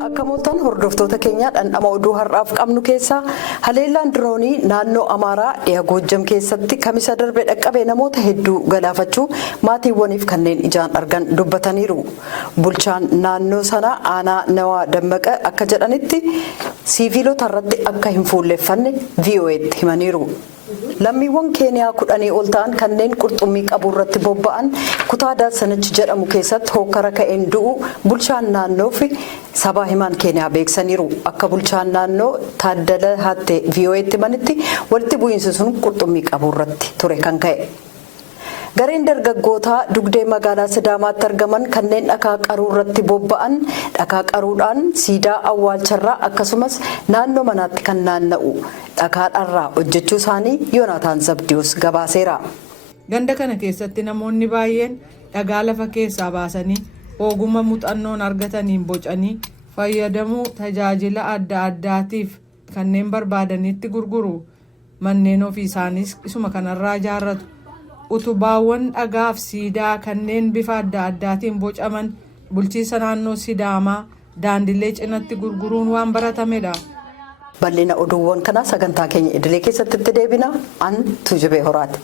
Akka mooltan hordoftoota keenya dhandhama oduu har'aaf qabnu keessaa haleellaan diroonii naannoo Amaaraa dhiya Goojjam keessatti Kamisa darbe dhaqqabe namoota hedduu galaafachuu maatiiwwaniif kanneen ijaan argan dubbataniiru. Bulchaan naannoo sana aanaa Newa Demmeqee akka jedhanitti siivilota irratti akka hin fuulleeffanne VOA'tti himaniiru. Lammiiwwan Keeniyaa 10 ol ta'an kanneen qurxummii qabu irratti bobba'an kutaa Daasanichi jedhamu keessatti hokkara ka'een du'u bulchaan naannoo fi sabaa himaan Keeniyaa beeksaniiru. Akka bulchaan naannoo Taaddala Hattee VOA'tti himanitti walitti bu'iinsi sun qurxummii qabu irratti ture kan ka'e. Gareen dargaggootaa dugdee magaalaa Sidaamaatti argaman kanneen dhakaa qaruu irratti bobba'an dhakaa qaruudhaan siidaa awwaalcharraa akkasumas naannoo manaatti kan naanna'u dhakaadharraa hojjechuu isaanii Yoonaataan Zabdiyoos gabaaseera. Ganda kana keessatti namoonni baay'een dhagaa lafa keessaa baasanii ogummaa muuxannoon argataniin bocanii fayyadamuu tajaajila adda addaatiif kanneen barbaadanitti gurguru. Manneen ofii isaaniis isuma kanarraa ijaarratu. Utubaawwan dhagaaf siidaa kanneen bifa adda addaatiin bocaman bulchiinsa naannoo Sidaamaa daandilee cinatti gurguruun waan baratamedha. Bal'ina oduuwwan kanaa sagantaa keenya idilee keessatti deebina an Tuujubee Horaati.